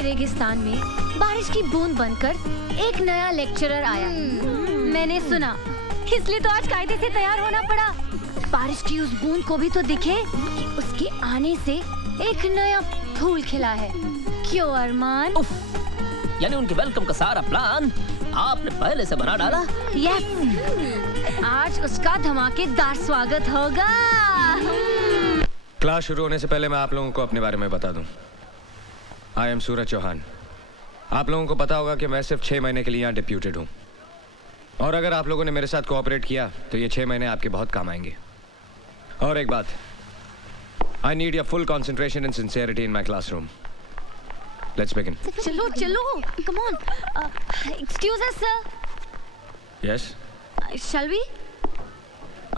के रेगिस्तान में बारिश की बूंद बनकर एक नया लेक्चरर आया। मैंने सुना, इसलिए तो आज कायदे से तैयार होना पड़ा। बारिश की उस बूंद को भी तो दिखे कि उसके आने से एक नया फूल खिला है। क्यों अरमान? यानी उनके वेलकम का सारा प्लान आपने पहले से बना डाला? यस, आज उसका धमाकेदार स्वागत होगा। क्लास शुरू होने से पहले मैं आप लोगों को अपने बारे में बता दूं। आई एम सूरज चौहान। आप लोगों को पता होगा कि मैं सिर्फ 6 महीने के लिए यहाँ डिप्यूटेड हूँ, और अगर आप लोगों ने मेरे साथ कोऑपरेट किया तो ये 6 महीने आपके बहुत काम आएंगे। और एक बात, I need your full concentration and sincerity in my classroom. Let's begin. चलो चलो, come on. Excuse us sir. Yes, shall we?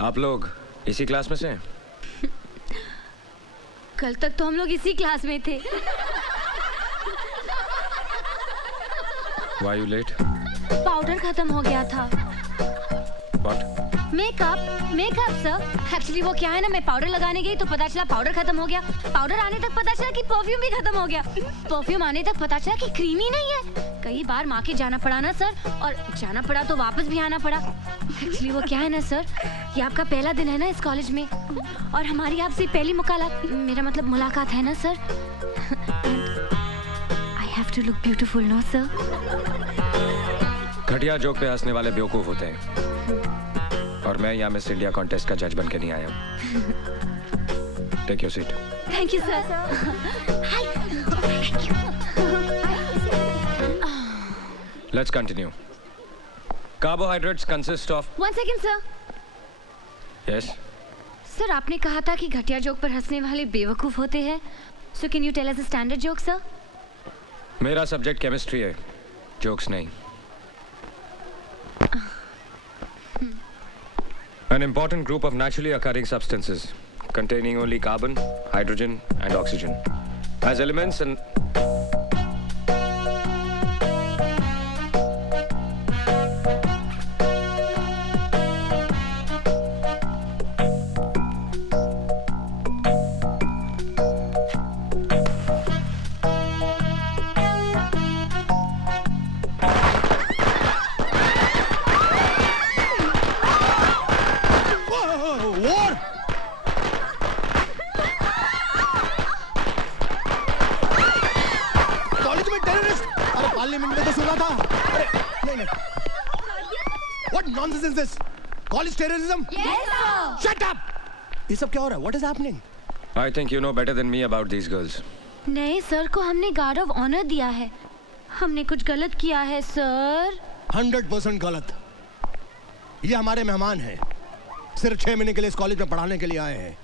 आप लोग इसी क्लास में से हैं? कल तक तो हम लोग इसी क्लास में थे। Why you late? पाउडर खत्म हो गया था। What? Makeup sir. एक्चुअली वो क्या है ना, मैं पाउडर लगाने गई तो पता चला पाउडर खत्म हो गया। पाउडर आने तक पता चला कि परफ्यूम भी खत्म हो गया। परफ्यूम आने तक पता चला कि क्रीम ही नहीं है। कई बार माँ के जाना पड़ा ना सर, और जाना पड़ा तो वापस भी आना पड़ा। एक्चुअली वो क्या है ना सर, ये आपका पहला दिन है ना इस कॉलेज में, और हमारी आपसे पहली मुलाकात है ना sir. I have to look beautiful no sir. घटिया जोक पे हंसने वाले बेवकूफ होते हैं, और मैं यहाँ मिस इंडिया कॉन्टेस्ट का जज बन के नहीं आया हूँ। Take your seat. Thank you sir. Let's continue. Carbohydrates consist of. 1 second sir. Yes sir, आपने कहा था कि घटिया जोक पर हंसने वाले बेवकूफ होते हैं। So can you tell us a standard joke sir? मेरा सब्जेक्ट केमिस्ट्री है, जोक्स नहीं। An important group of naturally occurring substances containing only carbon, hydrogen and oxygen as elements and College terrorism? Yes sir. Shut up! ये सब क्या हो रहा है? What is happening? I think you know better than me about these girls. नहीं, sir को हमने guard of honour दिया है। हमने कुछ गलत किया है सर। 100% गलत। ये हमारे मेहमान हैं, सिर्फ 6 महीने के लिए इस कॉलेज में पढ़ाने के लिए आए हैं।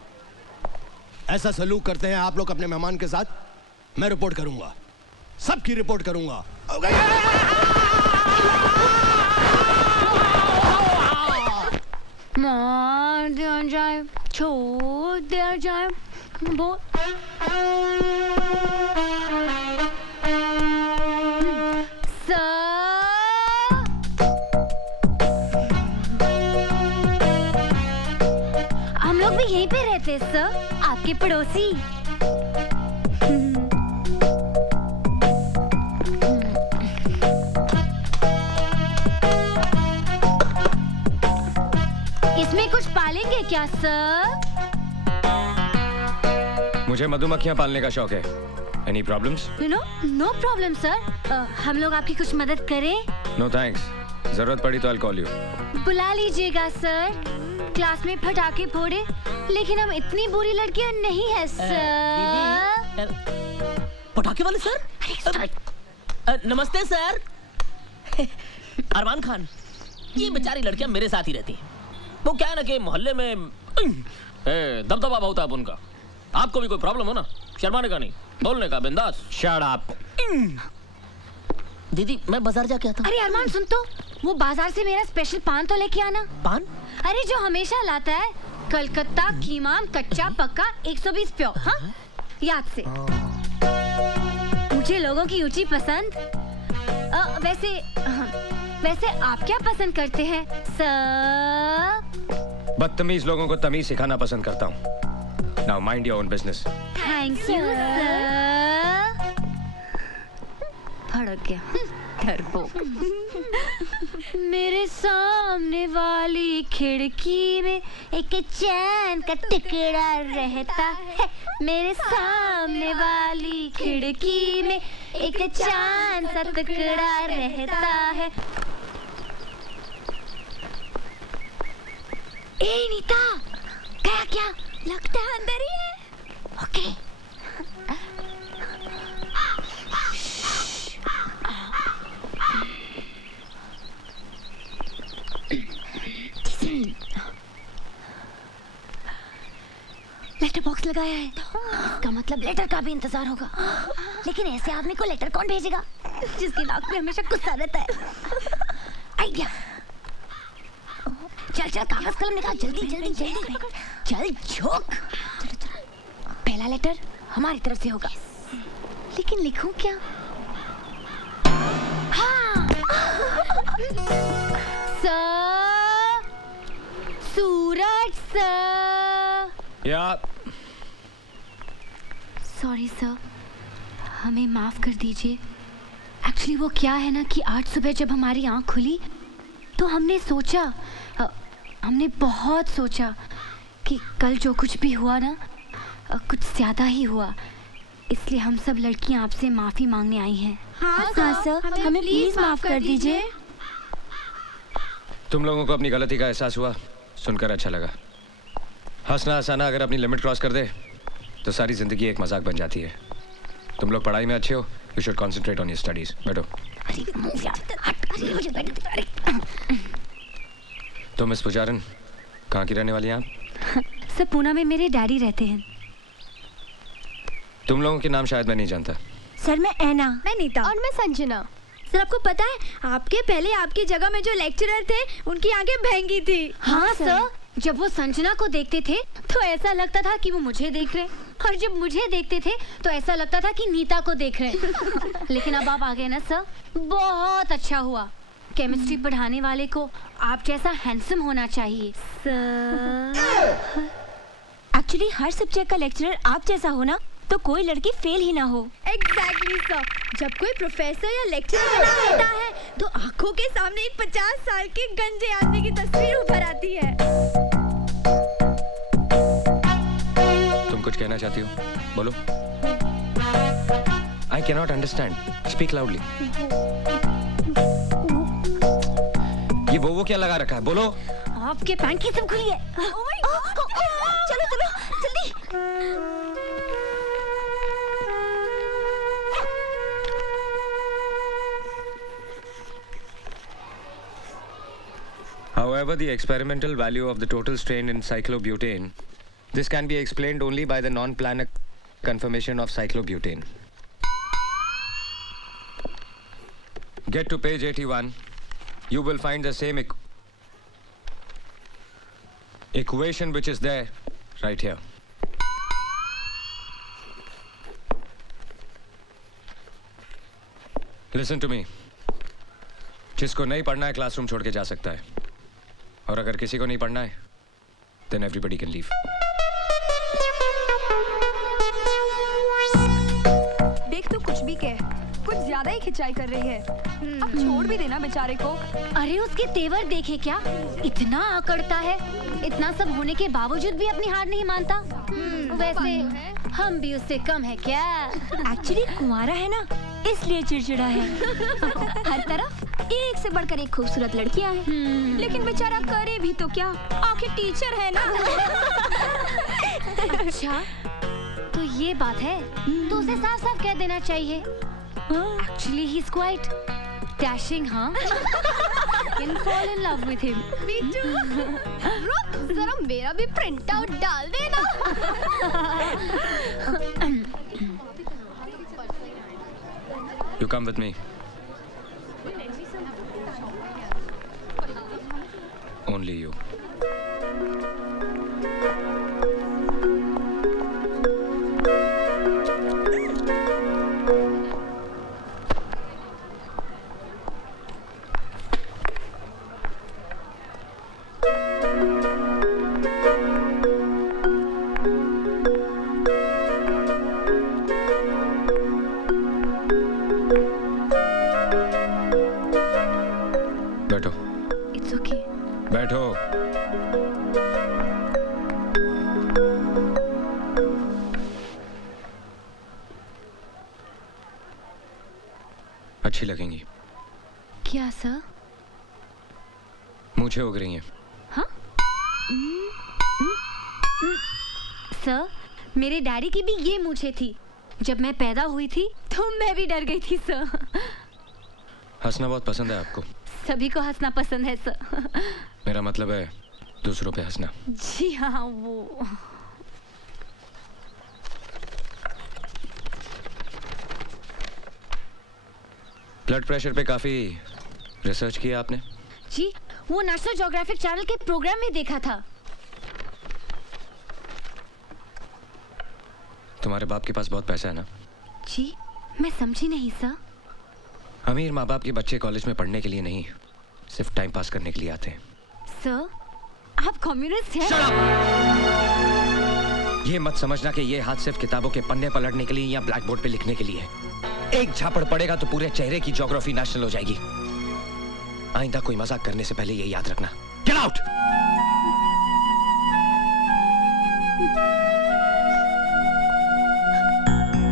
ऐसा सलूक करते हैं आप लोग अपने मेहमान के साथ? मैं रिपोर्ट करूंगा, सबकी रिपोर्ट करूंगा। मार दिया जाए, छोड़ दिया जाए, हम लोग भी यहीं पे रहते हैं सर, आपके पड़ोसी। इसमें कुछ पालेंगे क्या सर? मुझे मधुमक्खियां पालने का शौक है। Any problems? No problem sir. हम लोग आपकी कुछ मदद करें? No thanks. जरूरत पड़ी तो I'll call you. बुला लीजिएगा सर। क्लास में पटाखे फोड़े, लेकिन हम इतनी बुरी लड़कियां नहीं है सर। पटाखे वाले सर? नमस्ते सर। अरमान खान, ये बेचारी लड़कियां मेरे साथ ही रहती हैं। वो क्या है ना कि मोहल्ले में दबदबा बहुत है उनका। आपको भी कोई प्रॉब्लम हो ना, शर्माने का नहीं, बोलने का, बिंदास। Shut up. दीदी मैं बाजार जाके आता हूँ। अरे अरमान सुन तो, वो बाजार से मेरा स्पेशल पान तो लेके आना। पान? अरे जो हमेशा लाता है, कलकत्ता कीमाम कच्चा पक्का 120 प्योर। हाँ, याद से। मुझे लोगों की ऊंची पसंद। वैसे आप क्या पसंद करते हैं सर? बदतमीज लोगों को तमीज सिखाना पसंद करता हूँ। Now mind your own business. Thank you sir. भड़क गया डरपोक। मेरे सामने वाली खिड़की में एक चैन का टुकड़ा रहता है। मेरे सामने वाली खिड़की में एक चांद सा टुकड़ा रहता है। ए नीता, गया क्या? लगता है अंदर ही है। ओके। लेटर बॉक्स लगाया है, इसका मतलब लेटर का भी इंतजार होगा। लेकिन ऐसे आदमी को लेटर कौन भेजेगा जिसकी नाक में हमेशा गुस्सा रहता है? आइडिया। चल चल कागज कलम निकाल, जल्दी जल्दी जल्दी चल झोंक। चलो चलो, पहला लेटर हमारी तरफ से होगा, लेकिन लिखूं क्या? हाँ। सर, सूरज सर। या सॉरी सर, हमें माफ कर दीजिए। एक्चुअली वो क्या है ना कि आज सुबह जब हमारी आंख खुली तो हमने सोचा, हमने बहुत सोचा कि कल जो कुछ भी हुआ ना कुछ ज़्यादा ही हुआ, इसलिए हम सब लड़कियां आपसे माफ़ी मांगने आई हैं। हाँ सर, हमें प्लीज माफ कर दीजिए। तुम लोगों को अपनी गलती का एहसास हुआ, सुनकर अच्छा लगा। हंसना हंसाना अगर अपनी लिमिट क्रॉस कर दे तो सारी जिंदगी एक मजाक बन जाती है। तुम लोग पढ़ाई में अच्छे हो, you should concentrate on your studies. बैठो। तो मिस पुजारन, कहाँ की रहने वाली हैं आप? सर, पूना में मेरे डैडी रहते हैं। तुम लोगों के नाम शायद मैं नहीं जानता। सर मैं ऐना। मैं नीता। और मैं संजना। सर आपको पता है, आपके पहले आपकी जगह में जो लेक्चरर थे उनकी आंखें भैंगी थी। हाँ सर, जब वो संजना को देखते थे तो ऐसा लगता था कि वो मुझे देख रहे, और जब मुझे देखते थे तो ऐसा लगता था कि नीता को देख रहे। लेकिन अब आप आ गए ना सर, बहुत अच्छा हुआ। केमिस्ट्री पढ़ाने वाले को आप जैसा हैंडसम होना चाहिए सर। एक्चुअली हर सब्जेक्ट का लेक्चरर आप जैसा हो ना तो कोई लड़की फेल ही ना हो। एग्जैक्टली सर, जब कोई प्रोफेसर या लेक्चरर बना रहता है तो आंखों के सामने एक 50 साल के गंजे आदमी की तस्वीर उभर आती है। तुम कुछ कहना चाहती हो? बोलो। I can not understand, speak loudly. ये वो क्या लगा रखा है? बोलो। आपके पैंट की सब खुली है। चलो चलो जल्दी। However, the experimental value of the total strain in cyclobutane, this can be explained only by the non-planar conformation of cyclobutane. Get to page 81. You will find the same equation which is there right here. Listen to me. जिसको नहीं पढ़ना है classroom छोड़ के जा सकता है, और अगर किसी को नहीं पढ़ना है then everybody can leave. देख तू कुछ भी कह, कुछ ज्यादा ही खिंचाई कर रही है। अब छोड़ भी देना बेचारे को। अरे उसके तेवर देखे क्या, इतना अकड़ता है। इतना सब होने के बावजूद भी अपनी हार नहीं मानता। वैसे हम भी उससे कम है क्या? एक्चुअली कुंवारा है ना, इसलिए चिड़चिड़ा है। हर तरफ एक से बढ़कर एक खूबसूरत लड़कियां हैं, लेकिन बेचारा करे भी तो क्या, आखिर टीचर है ना। अच्छा, तो ये बात है, तो उसे साफ साफ कह देना चाहिए। Actually, he's quite dashing, huh? Can fall in love with him. रुक, जरा मेरा भी प्रिंट आउट डाल देना। You come with me. Only you. अच्छी लगेंगी। क्या सर? मूछें उग रही हैं। हाँ? सर, मेरे डैडी की भी ये मूछें थी। जब मैं पैदा हुई थी तो मैं भी डर गई थी सर। हंसना बहुत पसंद है आपको। सभी को हंसना पसंद है सर। मेरा मतलब है दूसरों पे हंसना। जी हाँ, वो ब्लड प्रेशर पे काफी रिसर्च किया आपने? जी, वो नेशनल ज्योग्राफिक चैनल के प्रोग्राम में देखा था। तुम्हारे बाप के पास बहुत पैसा है ना? जी, मैं समझी नहीं सर। अमीर माँ बाप के बच्चे कॉलेज में पढ़ने के लिए नहीं, सिर्फ टाइम पास करने के लिए आते हैं। सर, आप कम्युनिस्ट हैं? ये मत समझना कि ये हाथ सिर्फ किताबों के पन्ने पलटने के लिए या ब्लैक बोर्ड पे लिखने के लिए है। एक झापड़ पड़ेगा तो पूरे चेहरे की ज्योग्राफी नेशनल हो जाएगी। आइंदा कोई मजाक करने से पहले ये याद रखना। Get out!